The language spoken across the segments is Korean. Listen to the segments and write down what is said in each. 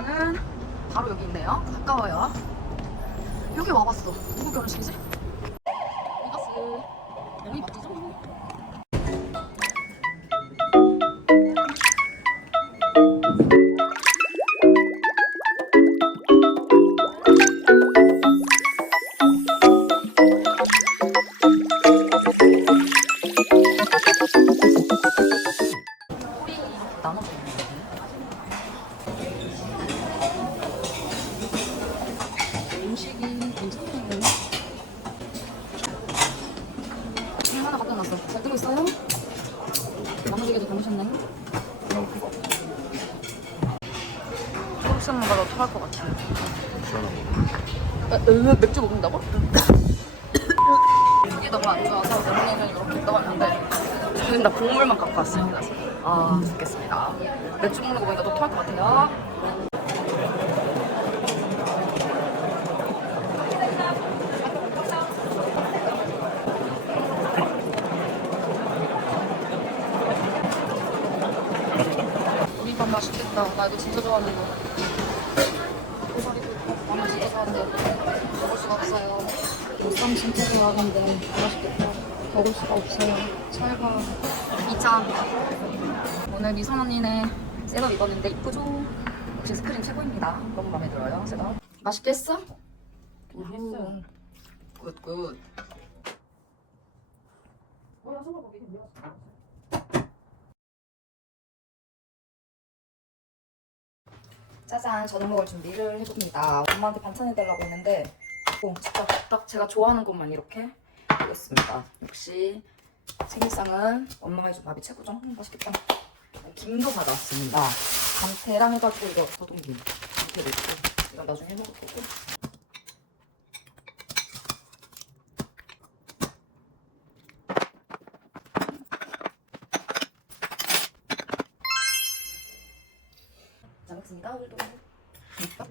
나오면은 바로 여기 있네요. 가까워요. 여기 와봤어. 누구 결혼식이지? 초록색만 봐도 토할 것 같아. 에, 으, 맥주 먹는다고? 속이 너무 안 좋아서 병원에는 이렇게 떠왔는데 지금 나 국물만 갖고 왔습니다. 아 죽겠습니다. 맥주 먹는 거 보니까 또 토할 것 같아요. 맛있겠다. 나 이거 진짜 좋아하는 거. 마늘 진짜 좋아하는데 먹을 수가 없어요. 쌈 진짜 좋아하는데 맛있겠다. 먹을 수가 없어요. 찰가. 2차. 오늘 미선 언니네 셋업 입었는데 이쁘죠? 역시 스크린 최고입니다. 너무 마음에 들어요. 셋업. 맛있게 했어? 맛있어요. 굿, 굿. 짜잔, 저녁 먹을 준비를 해봅니다. 엄마한테 반찬 해달라고 했는데 어, 진짜 딱 제가 좋아하는 것만 이렇게 하겠습니다. 역시 생일상은 엄마가 해준 밥이 최고죠. 음, 맛있겠다. 김도 받아왔습니다. 감태랑 해가지고 이거 소동김. 감태도 있고 이건 나중에 해먹을 거고. 잘 먹습니다, 오늘도. 진짜?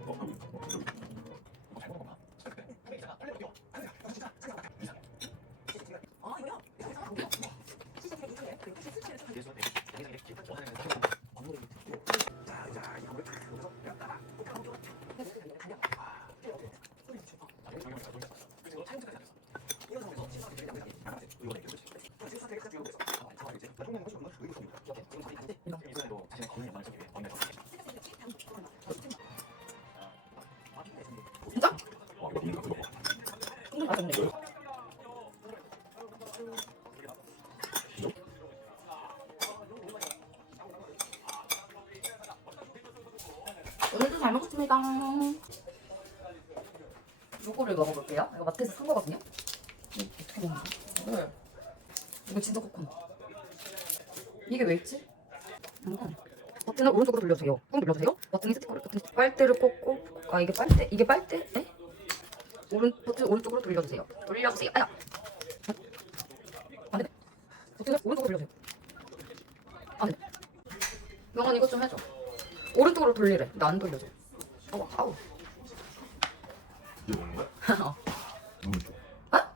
마트에서 산 거거든요. 이거 어떻게 먹는 거야? 이걸. 이거 진짜 코코넛. 이게 왜 있지? 이거. 버튼을 오른쪽으로 돌려주세요. 꾹 눌러주세요. 버튼이 스티커를 버튼 빨대를 꽂고 아 이게 빨대? 이게 빨대? 에? 오른 버튼 오른쪽으로 돌려주세요. 돌려주세요. 아야. 안 되네. 버튼을 오른쪽으로 돌려주세요. 안 되네. 명언 이것 좀 해줘. 오른쪽으로 돌리래. 나 안 돌려줘. 아우 아우. 이거 먹는 거야?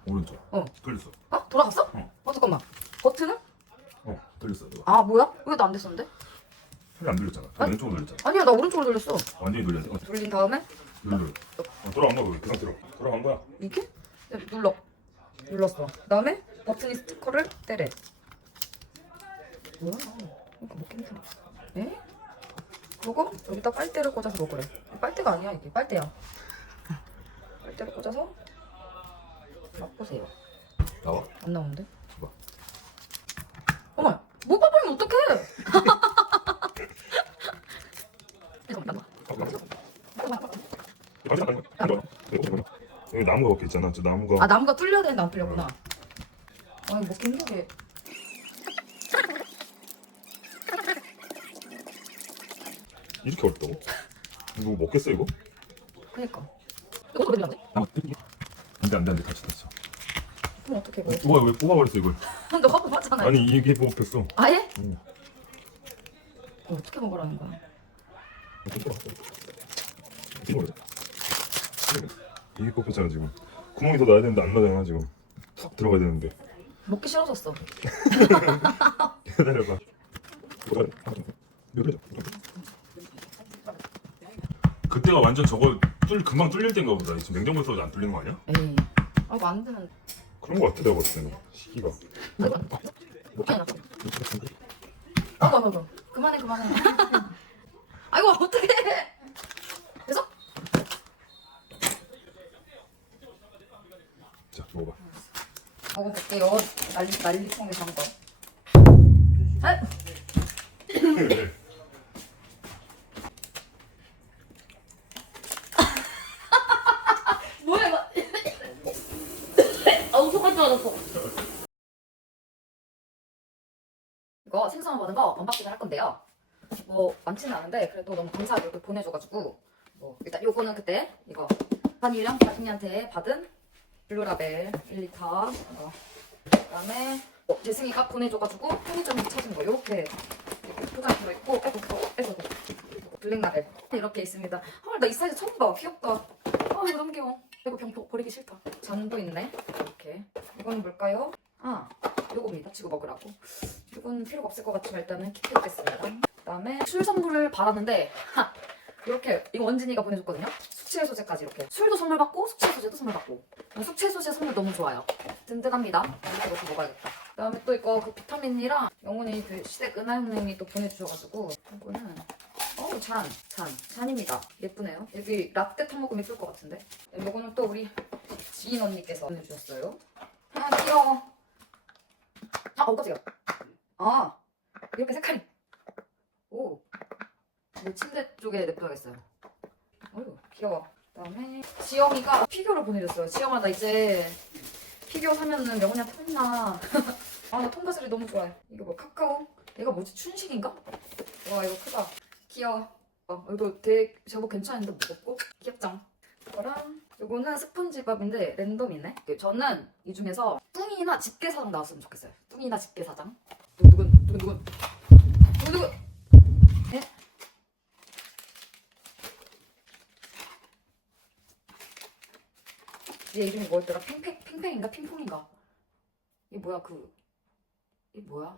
어. 오른쪽. 어? 오른쪽. 어. 돌렸어. 어? 돌아갔어? 어. 어 잠깐만. 버튼은? 어. 이거. 아 뭐야? 이것도 안 됐었는데? 손이 안 돌렸잖아. 아? 왼쪽으로 돌렸잖아. 아니야 나 오른쪽으로 돌렸어. 완전히 돌렸어. 어, 돌린 다음에 눌러. 어, 돌아간 거야. 그 상태로. 돌아간 거야. 이게 야, 눌러 눌렀어 그다음에 버튼이 스티커를 떼래 뭐야 이거 먹기 힘들어 에? 그리고 여기다 빨대를 꽂아서 먹으래 빨대가 아니야 이게 빨대야 빨대를 꽂아서 맛보세요 나와. 안 나오는데? 봐봐. 어머 못 봐보면 어떡해. 여기 나무가 밖에 있잖아. 저 나무가. 아 나무가 뚫려야 되는데 안 뚫렸구나 아니 먹기 힘들게 이렇게 어렵다고? 이거 먹겠어 이거? 그니까 이거 어떻게 되지? 안돼 안돼 안돼 다치 다치. 그럼 어떻게 뭐? 뭐야 왜 뽑아버렸어 이걸? 화분 맞잖아요. 아니 이게 뽑혔어. 아예? 응. 이거 어떻게 먹으라는 거야? 이게 뽑혔잖아 지금. 구멍이 더 나야 되는데 안 나잖아 지금. 툭 들어가야 되는데. 먹기 싫어졌어. 기다려봐. 그때가 완전 저거 뚫 금방 뚫릴 때인가 보다. 지금 냉장고에 서도 안 뚫리는 거 아니야? 에이. 아 되면. 그런 거 봤을 때는 시기가. 아이고. 아이고 아이고. 그만해 그만해. 아이고 어떻게? 그래서 자 먹어봐. 먹어볼게요. 난리 난리 통에 산 거. 아, 뭐야 이거? 속까지 떨어졌어. 이거 생선 받은 거 언박싱을 할 건데요. 뭐 많지는 않은데 그래도 너무 감사하게 이렇게 보내줘가지고 뭐 일단 요거는 그때 이거 한일량 다준이한테 받은 블루라벨 1리터 이거 그다음에 어, 재승이가 보내줘가지고 편의점에서 찾은 거 이렇게 이렇게 포장 들어있고 아이고 아이고 블랙라벨 이렇게 있습니다. 헐 나 이 사이즈 처음 봐 귀엽다. 아 이거 너무 귀여워. 이거 병 버- 버리기 싫다. 잔도 있네. 이렇게 이건 뭘까요? 아 요겁니다. 치고 먹으라고. 이건 필요가 없을 것 같지만 일단은 킵해두겠습니다. 그 다음에 술 선물을 받았는데 하, 이렇게 이거 원진이가 보내줬거든요. 숙취 소재까지 이렇게 술도 선물 받고 숙취 소재도 선물 받고 숙취 소재 선물 너무 좋아요. 든든합니다. 이것도 먹어야겠다. 그 다음에 또 이거 그 비타민이랑 영훈이 그 시댁 은하영님이 또 보내주셔가지고 이거는 어우 잔, 잔, 잔입니다. 예쁘네요. 여기 라떼 타 먹으면 예쁠 것 같은데. 네, 이거는 또 우리 지인 언니께서 보내주셨어요. 아 귀여워. 아, 어 깜짝이야. 아 이렇게 색깔이. 오. 이거 침대 쪽에 냅둬야겠어요. 어휴 귀여워. 그다음에 지영이가 피규어를 보내줬어요. 지영아 나 이제 피규어 사면은 명훈이한테 혼나. 아나 통과스를 너무 좋아해. 이거 뭐 카카오? 얘가 뭐지 춘식인가? 와 이거 크다. 귀여워. 어 이거 되게 제법 괜찮은데 무겁고 귀엽죠? 이거랑 이거는 스펀지밥인데 랜덤이네. 그 저는 이 중에서 뚱이나 집게사장 나왔으면 좋겠어요. 뚱이나 집게사장. 누군 누군 누군 누군 누군 네? 얘 이름이 뭐였더라? 팽팽 팽팽인가 핑퐁인가? 이게 뭐야 그 이게 뭐야?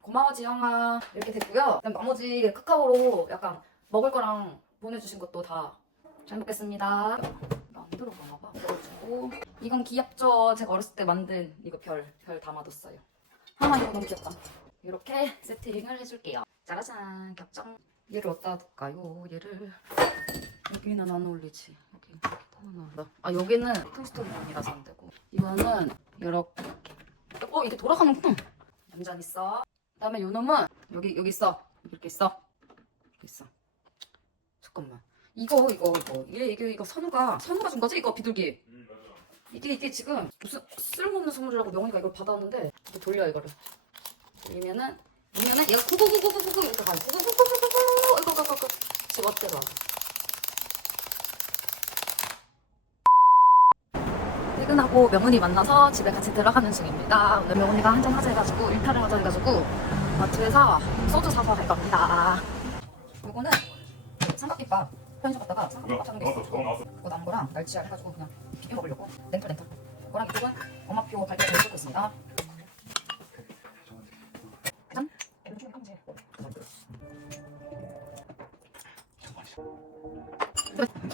고마워 지영아 이렇게 됐고요. 그다음 나머지 카카오로 약간 먹을 거랑 보내주신 것도 다 잘 먹겠습니다. 안 들어가나 봐. 그래가지고 이건 귀엽죠? 제가 어렸을 때 만든 이거 별 별 담아뒀어요. 아 이거 너무 귀엽다. 이렇게 세팅을 해줄게요. 짜라잔 겹정. 얘를 어디다 둘까요? 얘를 여기는 안 어울리지. 여기 넣어놔. 아 여기는 토이스토리용이라서 안 되고 이거는 이렇게. 어 이게 돌아가는구나. 얌전 있어. 그다음에 요 놈은 여기 여기 있어. 이렇게 있어. 이렇게 있어. 잠깐만. 이거 이거 이거 이게 이게 이거 선우가 선우가 준 거지 이거 비둘기. 이게 이게 지금 무슨 쓸모없는 선물이라고 명훈이가 이걸 받아왔는데 이렇게 돌려 이거를. 돌리면은 돌리면은 얘가 구구구구구구 이렇게 가요. 구구구구구구 이거 이거 이거 이거 집어떼서. 퇴근하고 명훈이 만나서 집에 같이 들어가는 중입니다. 오늘 명훈이가 한잔 하자 해가지고 일탈을 하자 해가지고 마트에서 소주 사서 갈 겁니다. 이거는 삼각김밥 편의점 갔다가 삼각김밥 사는 게 있어. 나왔어, 나왔어. 그거 남은 거랑 날치알 해가지고 그냥 비벼 먹으려고 렌털 렌털. 그거랑 이쪽은 엄마표 갈비 잘 뜯고 있습니다. 짠.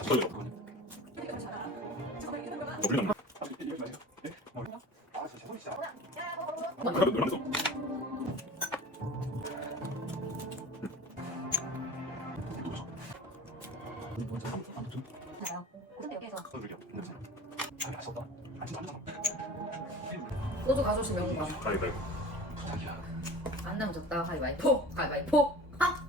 저요. 우리는 그래 놀면서. 맞아요. 가져오시면 명훈이가 가위바위보. 안 나면 졌다 가위바위보 가위바위보 아!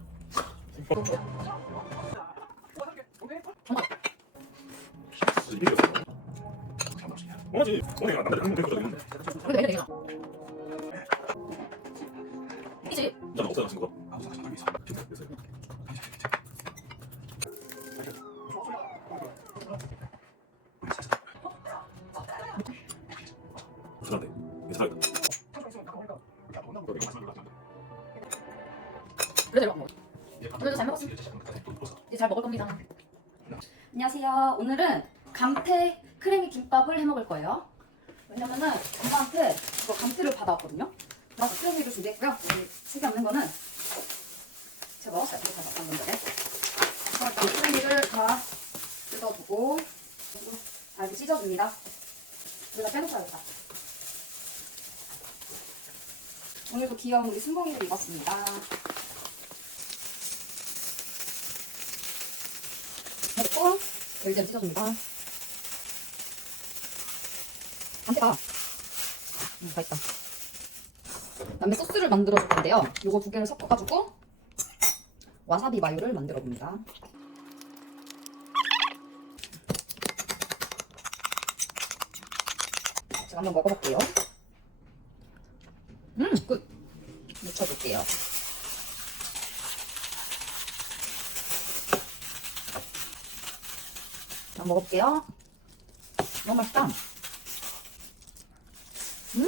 뭐지? 오늘 안 남자 한명 되고 있는데. 근데 내려 내려 이지 난 없어요 친구가. 이제 오늘은 감태 크래미 김밥을 해 먹을 거예요. 왜냐면은 엄마한테 이거 감태를 받아왔거든요. 그래서 크래미를 준비했고요. 여기 색이 없는 거는 제가. 이거 다 만든 거래. 일단 크래미를 다 뜯어두고 다 이렇게 찢어줍니다. 여기다 빼놓고야겠다. 오늘도 귀여운 우리 순봉이를 입었습니다. 그리고 열대를 찢어줍니다. 안태가 음, 다 있다. 그다음에 소스를 만들어 줄 건데요. 요거 두 개를 섞어가지고 와사비 마요를 만들어 봅니다. 제가 한번 먹어볼게요. 음, 끝. 묻혀줄게요. 한번 먹어볼게요. 너무 맛있다. 음!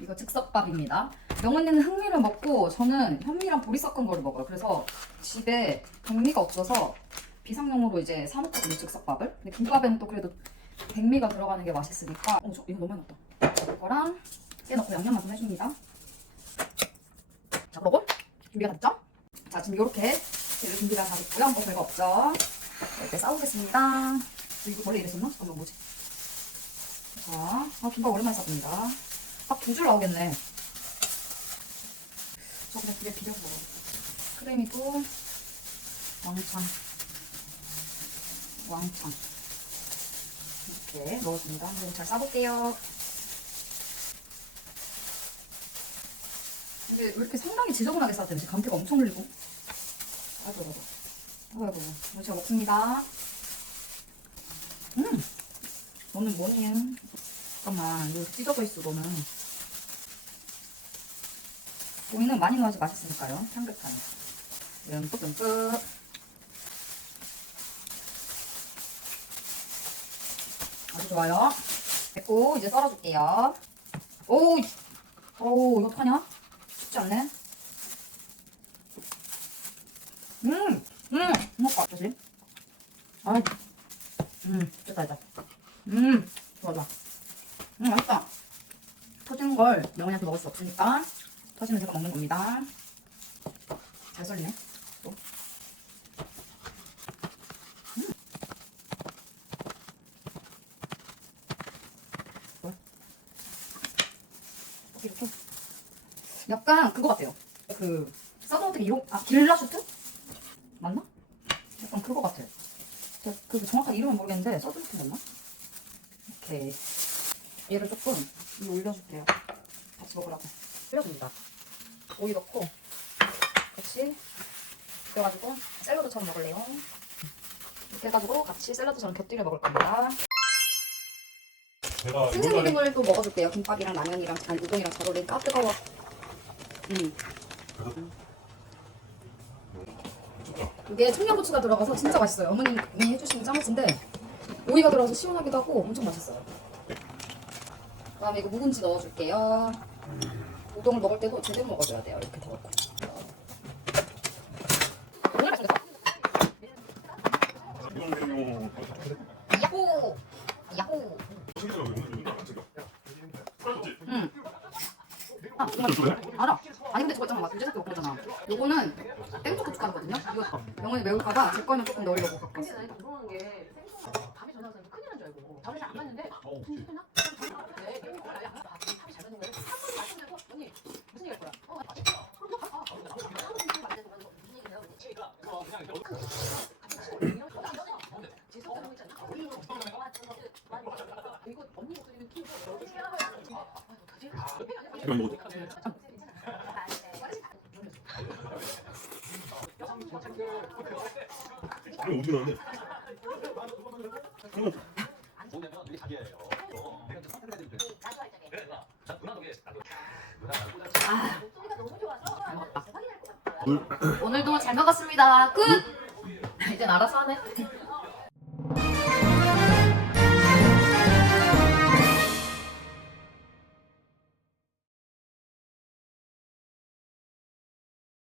이거 즉석밥입니다. 명언니는 흑미를 먹고 저는 현미랑 보리 섞은 거를 먹어요. 그래서 집에 백미가 없어서 비상용으로 이제 사 먹거든요. 즉석밥을. 근데 김밥에는 또 그래도 백미가 들어가는 게 맛있으니까. 어, 저 이거 너무 넣었다. 이거랑 깨 넣고 양념만 좀 해줍니다. 자, 그러고 준비가 됐죠? 자, 지금 이렇게 재료 준비가 다 됐고요. 뭐 별거 없죠? 자, 이제 싸우겠습니다. 이거 원래 이랬었나? 잠깐만 뭐지? 자, 아, 김밥 오랜만에 싸봅니다. 밥 두 줄 나오겠네. 저 그냥 그게 비벼서 먹어. 크래미도 왕창. 왕창. 이렇게 넣어줍니다. 한번 잘 싸볼게요. 근데 왜 이렇게 상당히 지저분하게 싸왔대? 지금 감태가 엄청 흘리고. 아이고, 아이고. 아이고. 이거 제가 먹습니다. 음! 너는 뭐니? 잠깐만, 이거 찢어져 있어, 너는. 고기는 많이 넣어야지 맛있으니까요. 향긋하니. 듬뿍듬뿍. 아주 좋아요. 됐고, 이제 썰어줄게요. 오, 이- 오, 이거 어떡하냐? 쉽지 않네. 음, 음, 먹어. 조심. 아, 음, 좋다, 좋다. 음, 좋아, 좋아. 음, 맛있다. 터지는 걸 명언이한테 먹을 수 없으니까 터지면 제가 먹는 겁니다. 잘 썰리네. 또. 음. 이렇게. 약간 그거 같아요. 그 서든어택 이름 아 길라슈트 그거 같아요. 제가 그 정확한 이름은 모르겠는데 서든어택 맞나? 오케이. 얘를 조금 위에 올려줄게요. 같이 먹으라고. 올려줍니다. 오이 넣고 같이 그래가지고 샐러드처럼 먹을래요. 이렇게 해가지고 같이 샐러드처럼 곁들여 먹을 겁니다. 제가 생선 있는 걸또 먹어줄게요. 김밥이랑 라면이랑 아니 우동이랑 잘 어울리니까 아 뜨거워. 음. 이게 청양고추가 들어가서 진짜 맛있어요. 어머님이 해주신 짱맛인데 오이가 들어가서 시원하기도 하고 엄청 맛있어요. 그다음에 이거 묵은지 넣어줄게요. 우동을 먹을 때도 제대로 먹어줘야 돼요. 이렇게 더 넣고. 오늘 맛있겠다. 야호! 야호! 응. 아, 이거 알아. 아니 근데 저거 있잖아. 막 유재석이 먹잖아. 요거는 땡초 고춧가루거든요. 이거 영원히 매울까봐 제 거는 조금 넣으려고 갖고 있어. 궁금한 게 밤에 전화 와서 큰일 난 줄 알고 밤에 안 봤는데 분실 했나? 네. 야, 아, 밤에 잘 맞는 거야. 한번 맞으면서 언니 무슨 얘기 할 거야? 어, 아, 진짜? 그럼 너 아, 아, 무슨 얘기냐고 무슨 얘기냐고 이거 언니 목소리는 키우고 아, 어떡하지? 이거 먹어도 이거 나왔네? 이거 뭐냐면 이게 자기예요. 어, 내가 좀 선택해야 되는데. 자, 누나도 오늘도 잘 먹었습니다. 끝. 이젠 알아서 하네.